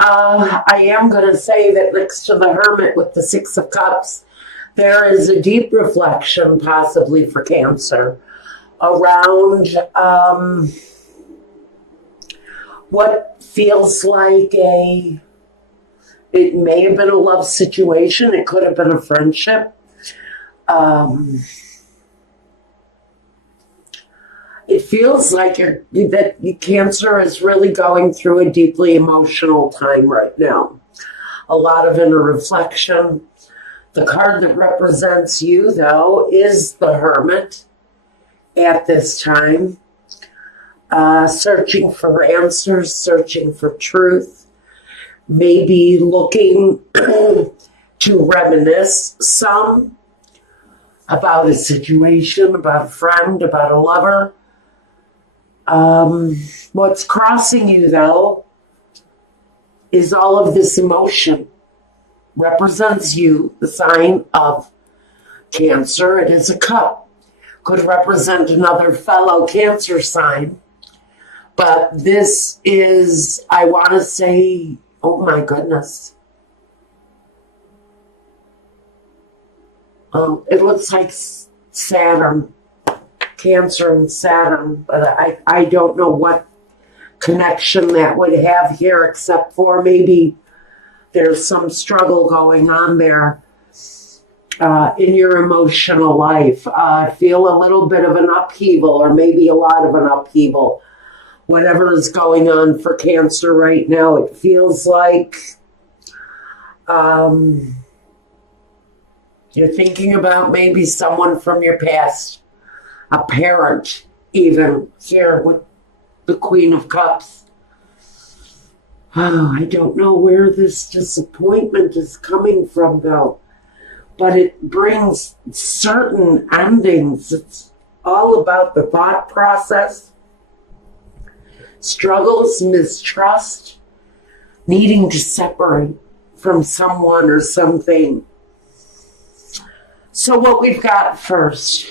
I am going to say that next to the Hermit with the Six of Cups, there is a deep reflection, possibly for Cancer, around what feels like it may have been a love situation. It could have been a friendship. It feels like Cancer is really going through a deeply emotional time right now. A lot of inner reflection. The card that represents you, though, is the Hermit at this time. Searching for answers, searching for truth, maybe looking to reminisce some about a situation, about a friend, about a lover. What's crossing you, though, is all of this emotion. Represents you, the sign of Cancer. It is a cup. Could represent another fellow Cancer sign. But this is, I want to say, oh my goodness. It looks like Saturn, Cancer and Saturn, but I don't know what connection that would have here, except for maybe there's some struggle going on there in your emotional life. Feel a little bit of an upheaval, or maybe a lot of an upheaval. Whatever is going on for Cancer right now, it feels like you're thinking about maybe someone from your past, a parent, even here with the Queen of Cups. Oh, I don't know where this disappointment is coming from, though, but it brings certain endings. It's all about the thought process. Struggles, mistrust, needing to separate from someone or something. So what we've got first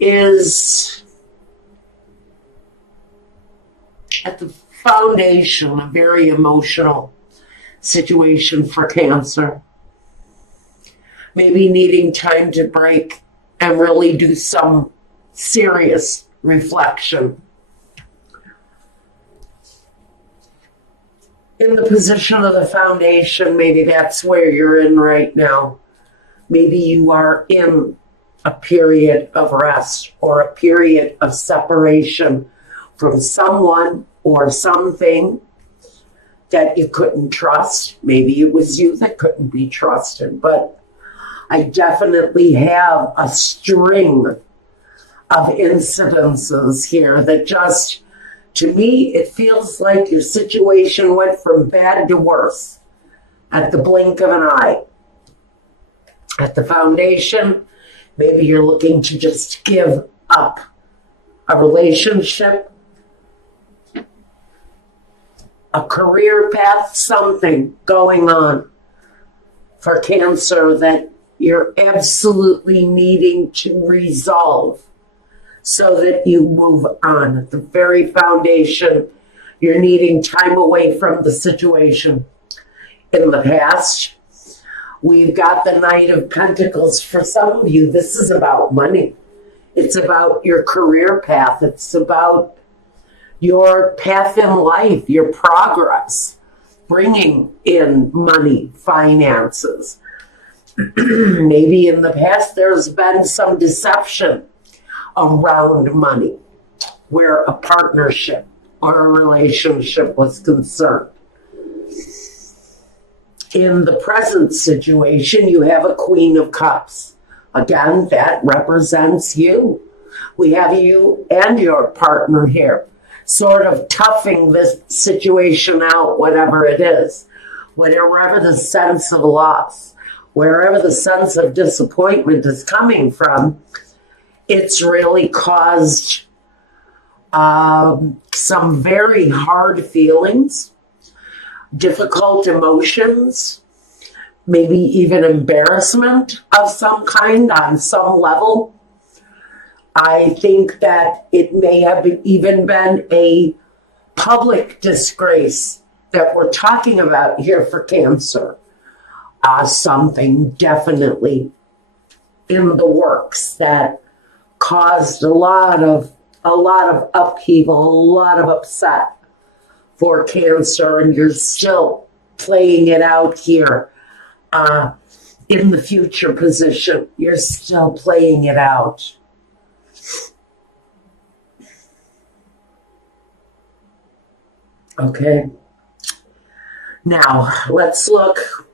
is at the foundation a very emotional situation for Cancer. Maybe needing time to break and really do some serious reflection. In the position of the foundation, maybe that's where you're in right now. Maybe you are in a period of rest or a period of separation from someone or something that you couldn't trust. Maybe it was you that couldn't be trusted, but I definitely have a string of incidences here that just, to me, it feels like your situation went from bad to worse at the blink of an eye. At the foundation, maybe you're looking to just give up a relationship, a career path, something going on for Cancer that you're absolutely needing to resolve so that you move on. At the very foundation, you're needing time away from the situation. In the past, we've got the Knight of Pentacles. For some of you, this is about money. It's about your career path. It's about your path in life, your progress, bringing in money, finances. Maybe in the past there's been some deception around money where a partnership or a relationship was concerned. In the present situation, you have a Queen of Cups. Again, that represents you. We have you and your partner here, sort of toughing this situation out, whatever it is. Whatever the sense of loss, wherever the sense of disappointment is coming from, it's really caused some very hard feelings, difficult emotions, maybe even embarrassment of some kind on some level. I think that it may have even been a public disgrace that we're talking about here for Cancer. Something definitely in the works that caused a lot of upheaval, a lot of upset for Cancer, and you're still playing it out here in the future position. You're still playing it out. Okay. Now, let's look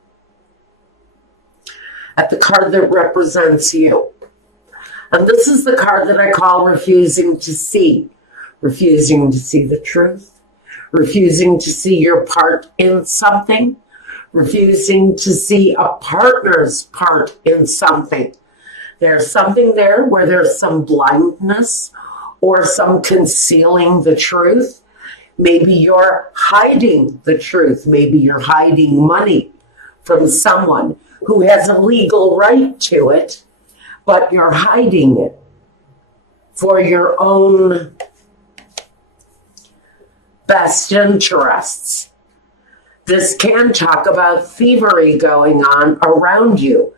at the card that represents you. And this is the card that I call refusing to see. Refusing to see the truth. Refusing to see your part in something. Refusing to see a partner's part in something. There's something there where there's some blindness or some concealing the truth. Maybe you're hiding the truth. Maybe you're hiding money from someone who has a legal right to it, but you're hiding it for your own best interests. This can talk about thievery going on around you.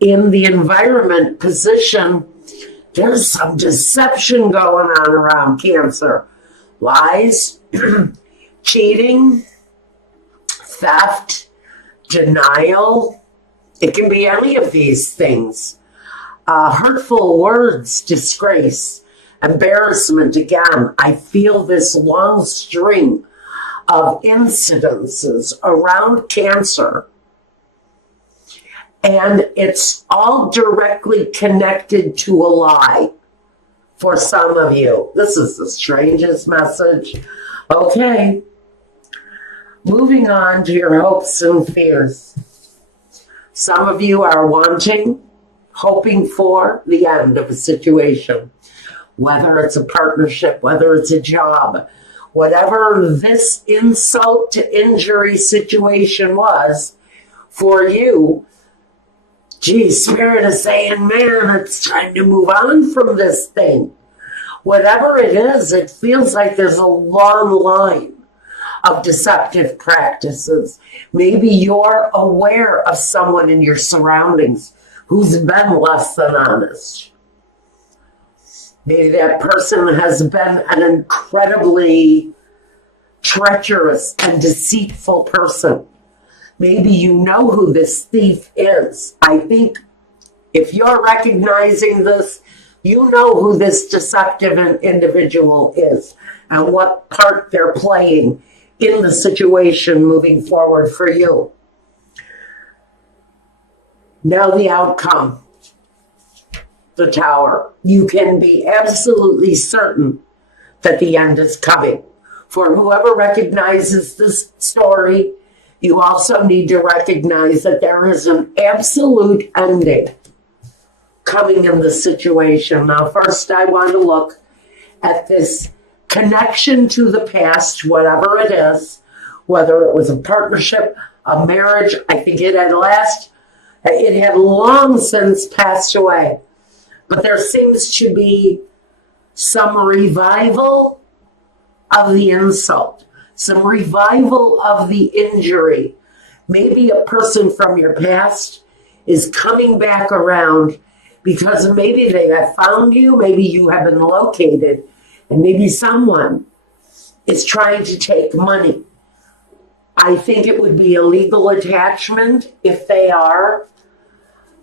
In the environment position, there's some deception going on around Cancer. Lies, cheating, theft, denial. It can be any of these things. Hurtful words, disgrace, embarrassment. Again, I feel this long string of incidences around Cancer. And it's all directly connected to a lie for some of you. This is the strangest message. Okay. Moving on to your hopes and fears. Some of you are hoping for the end of a situation, whether it's a partnership, whether it's a job, whatever this insult to injury situation was for you. Gee, Spirit is saying, man, it's time to move on from this thing. Whatever it is, it feels like there's a long line of deceptive practices. Maybe you're aware of someone in your surroundings who's been less than honest. Maybe that person has been an incredibly treacherous and deceitful person. Maybe you know who this thief is. I think if you're recognizing this, you know who this deceptive individual is and what part they're playing in the situation moving forward for you. Now the outcome, the Tower. You can be absolutely certain that the end is coming. For whoever recognizes this story, you also need to recognize that there is an absolute ending coming in the situation. Now, first, I want to look at this connection to the past, whatever it is, whether it was a partnership, a marriage. I think it had long since passed away. But there seems to be some revival of the insult, some revival of the injury. Maybe a person from your past is coming back around because maybe they have found you, maybe you have been located, and maybe someone is trying to take money. I think it would be a legal attachment if they are,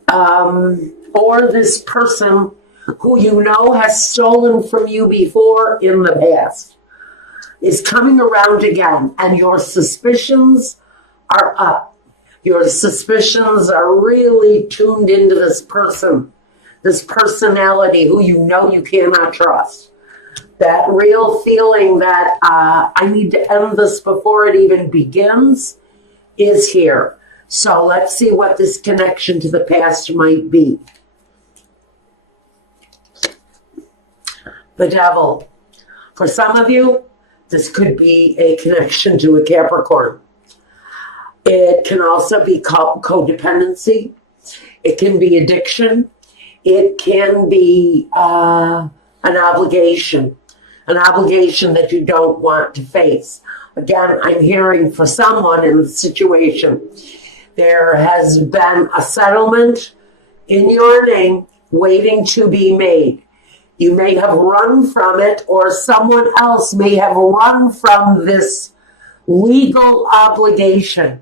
or this person who you know has stolen from you before in the past is coming around again, and your suspicions are up. Your suspicions are really tuned into this person, this personality who you know you cannot trust. That real feeling that I need to end this before it even begins is here. So let's see what this connection to the past might be. The Devil. For some of you, this could be a connection to a Capricorn. It can also be codependency. It can be addiction. It can be an obligation that you don't want to face. Again, I'm hearing for someone in the situation, there has been a settlement in your name waiting to be made. You may have run from it, or someone else may have run from this legal obligation,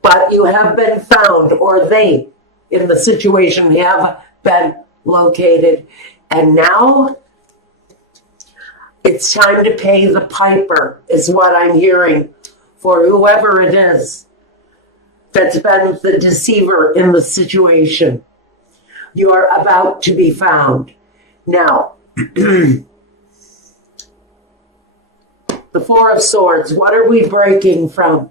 but you have been found, or they in the situation have been located. And now it's time to pay the piper, is what I'm hearing, for whoever it is that's been the deceiver in the situation. You are about to be found. Now, the Four of Swords, what are we breaking from?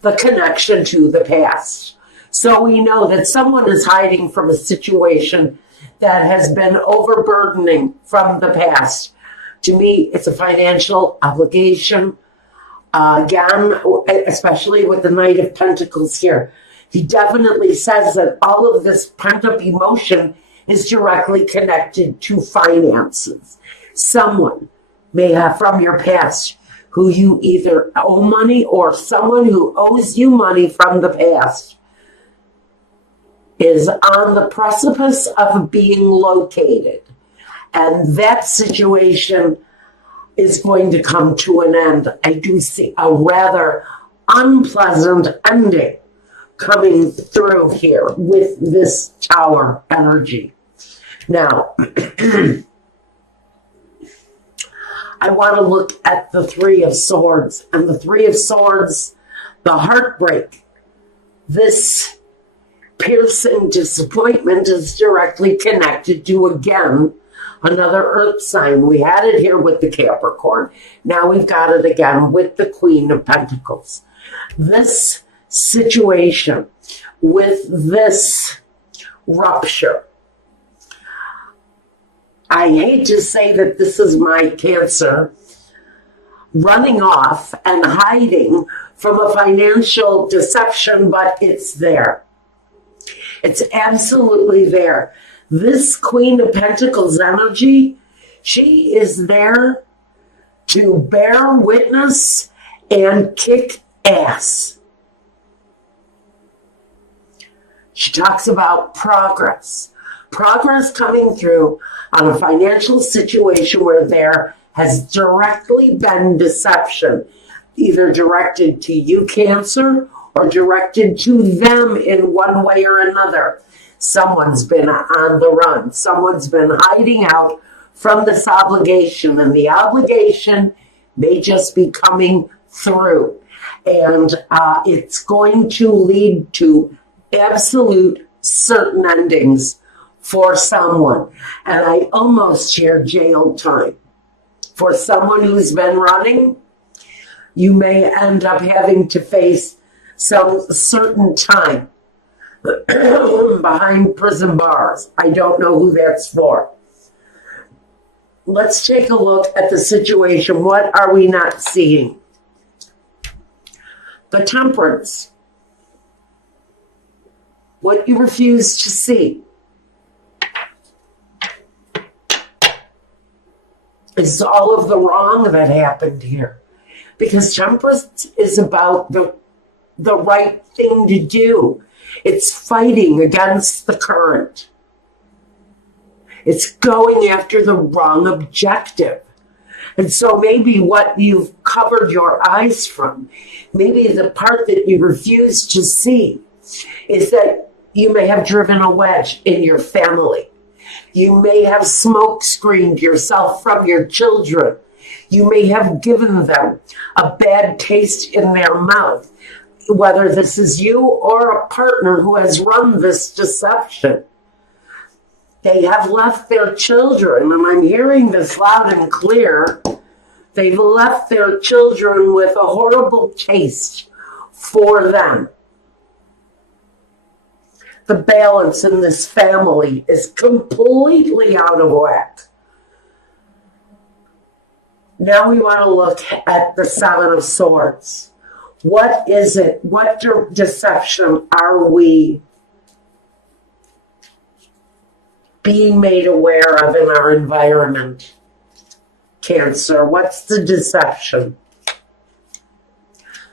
The connection to the past. So we know that someone is hiding from a situation that has been overburdening from the past. To me, it's a financial obligation. Again, especially with the Knight of Pentacles here. He definitely says that all of this pent-up emotion is directly connected to finances. Someone may have from your past who you either owe money, or someone who owes you money from the past is on the precipice of being located. And that situation is going to come to an end. I do see a rather unpleasant ending coming through here with this Tower energy. Now, I want to look at the Three of Swords. And the Three of Swords, the heartbreak, this piercing disappointment is directly connected to, again, another earth sign. We had it here with the Capricorn. Now we've got it again with the Queen of Pentacles. This situation with this rupture, I hate to say that this is my Cancer running off and hiding from a financial deception, but it's there. It's absolutely there. This Queen of Pentacles energy, she is there to bear witness and kick ass. She talks about progress. Progress coming through on a financial situation where there has directly been deception, either directed to you, Cancer, or directed to them in one way or another. Someone's been on the run. Someone's been hiding out from this obligation, and the obligation may just be coming through. And it's going to lead to absolute certain endings for someone. And I almost hear jail time. For someone who's been running, you may end up having to face some certain time behind prison bars. I don't know who that's for. Let's take a look at the situation. What are we not seeing? The Temperance. What you refuse to see is all of the wrong that happened here. Because Temperance is about the right thing to do. It's fighting against the current. It's going after the wrong objective. And so maybe what you've covered your eyes from, maybe the part that you refuse to see, is that you may have driven a wedge in your family. You may have smoke screened yourself from your children. You may have given them a bad taste in their mouth, whether this is you or a partner who has run this deception. They have left their children, and I'm hearing this loud and clear, they've left their children with a horrible taste for them. The balance in this family is completely out of whack. Now we want to look at the Seven of Swords. What is it? What deception are we being made aware of in our environment? Cancer, what's the deception?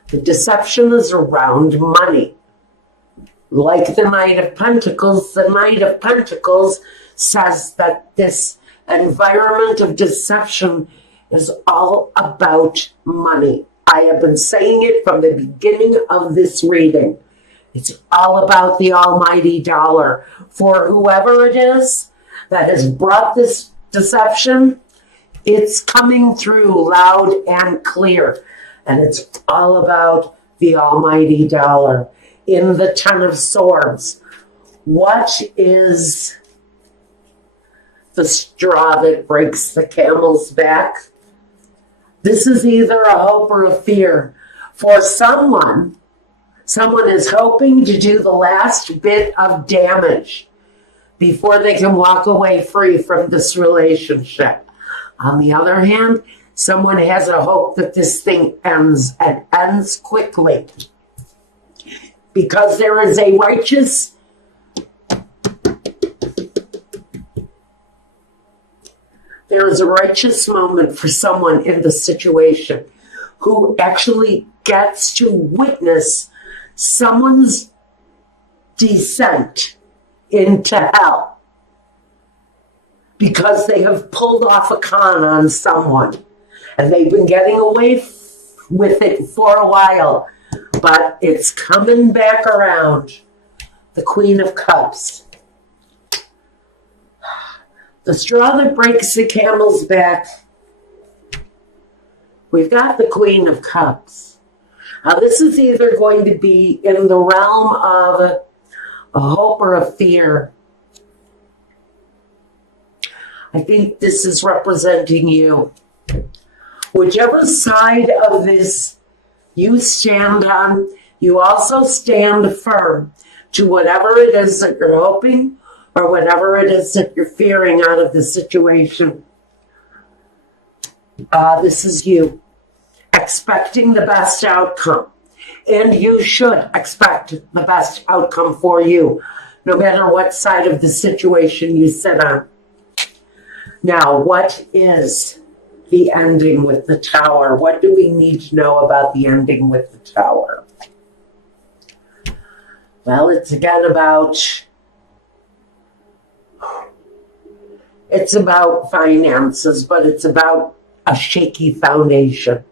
The deception is around money. Like the Knight of Pentacles says that this environment of deception is all about money. I have been saying it from the beginning of this reading. It's all about the almighty dollar. For whoever it is that has brought this deception, it's coming through loud and clear. And it's all about the almighty dollar. In the Ten of Swords, what is the straw that breaks the camel's back? This is either a hope or a fear. For someone is hoping to do the last bit of damage before they can walk away free from this relationship. On the other hand, someone has a hope that this thing ends and ends quickly. Because there is a righteous moment for someone in the situation who actually gets to witness someone's descent into hell because they have pulled off a con on someone and they've been getting away with it for a while, but it's coming back around. The Queen of Cups. The straw that breaks the camel's back. We've got the Queen of Cups. Now, this is either going to be in the realm of a hope or a fear. I think this is representing you. Whichever side of this you stand on, you also stand firm to whatever it is that you're hoping or whatever it is that you're fearing out of the situation. This is you expecting the best outcome. And you should expect the best outcome for you, no matter what side of the situation you sit on. Now, what is the ending with the Tower? What do we need to know about the ending with the Tower? Well, it's again about finances, but it's about a shaky foundation.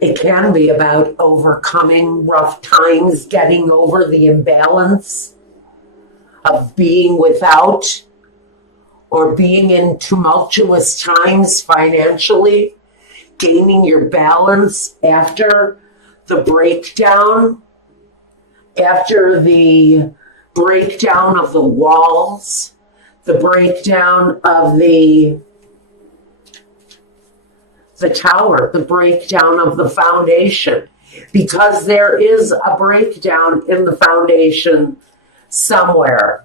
It can be about overcoming rough times, getting over the imbalance of being without or being in tumultuous times financially, gaining your balance after the breakdown, after the breakdown of the walls, the breakdown of the tower, the breakdown of the foundation, because there is a breakdown in the foundation somewhere.